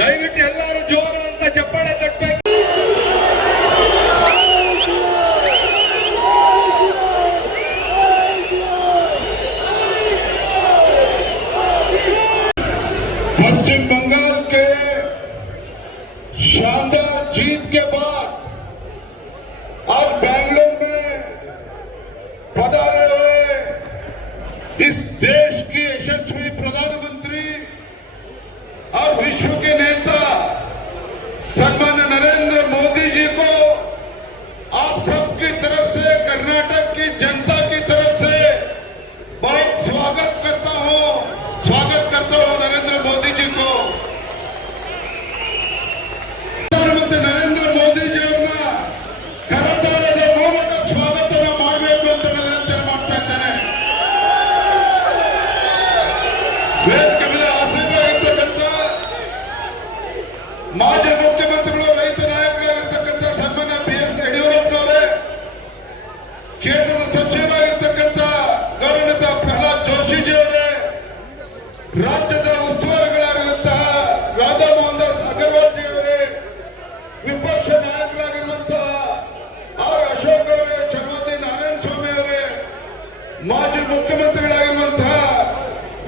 ದಯವಿಟ್ಟು ಎಲ್ಲರೂ ಜೋರ ಅಂತ ಚಪ್ಪಾಳೆ ತಟ್ಟಬೇಕು. पश्चिम बंगाल के शानदार जीत के बाद आज बेंगलुरु में पधारे हुए इस देश की यशस्वी प्रधानमंत्री और विश्व के नेता सम्मान्य नरेंद्र मोदी जी को आप सबकी तरफ से, कर्नाटक की जनता की तरफ से बहुत स्वागत करता हूं नरेंद्र मोदी जी को. प्रधानमंत्री नरेंद्र मोदी जी ಅವರನ್ನ ಕರತಾಳದ ಮೂಲಕ ಸ್ವಾಗತನ ಮಾಡಬೇಕು ಅಂತ ನಾನು ವಿನಂತಿ ಮಾಡ್ತಾ ಇದ್ದೇನೆ. ವೇದಿಕೆ ಮೇಲೆ ಆಸೀನರಾಗಿರ್ತಕ್ಕಂಥ ಮಾಜಿ ಮುಖ್ಯಮಂತ್ರಿಗಳು, ರೈತ ನಾಯಕರಾಗಿರ್ತಕ್ಕಂಥ ಸನ್ಮಾನ್ಯ BS ಯಡಿಯೂರಪ್ಪನವರೇ, ಕೇಂದ್ರದ ಸಚಿವರಾಗಿರ್ತಕ್ಕಂಥ ಗೌರವಾನ್ವಿತ ಪ್ರಹ್ಲಾದ್ ಜೋಶಿಜಿ ಅವರೇ, ರಾಜ್ಯದ ಉಸ್ತುವಾರಿಗಳಾಗಿರುವಂತಹ ರಾಧಾ ಮೋಹನ್ ದಾಸ್ ಅಗರ್ವಾಲ್ ಜಿ ಅವರೇ, ವಿಪಕ್ಷ ನಾಯಕರಾಗಿರುವಂತಹ ಆರ್ ಅಶೋಕ್ ಅವರೇ, ಚನ್ನವತಿ ನಾರಾಯಣ ಸ್ವಾಮಿ ಅವರೇ, ಮಾಜಿ ಮುಖ್ಯಮಂತ್ರಿಗಳಾಗಿರುವಂತಹ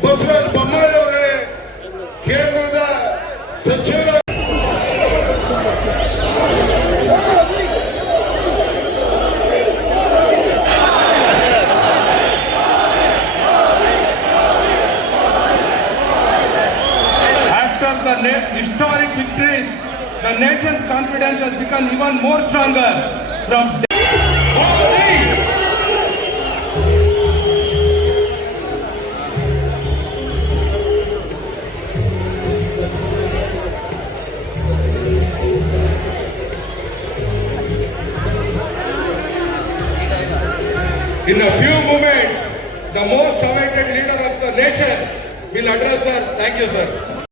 ಬಸವರಾಜ ಬೊಮ್ಮಾಯಿ ಅವರೇ, ಕೇಂದ್ರದ ಸಚಿವರ After the historic victories, the nation's confidence has become even more stronger. From in a few moments, the most awaited leader of the nation will address her. Thank you, sir.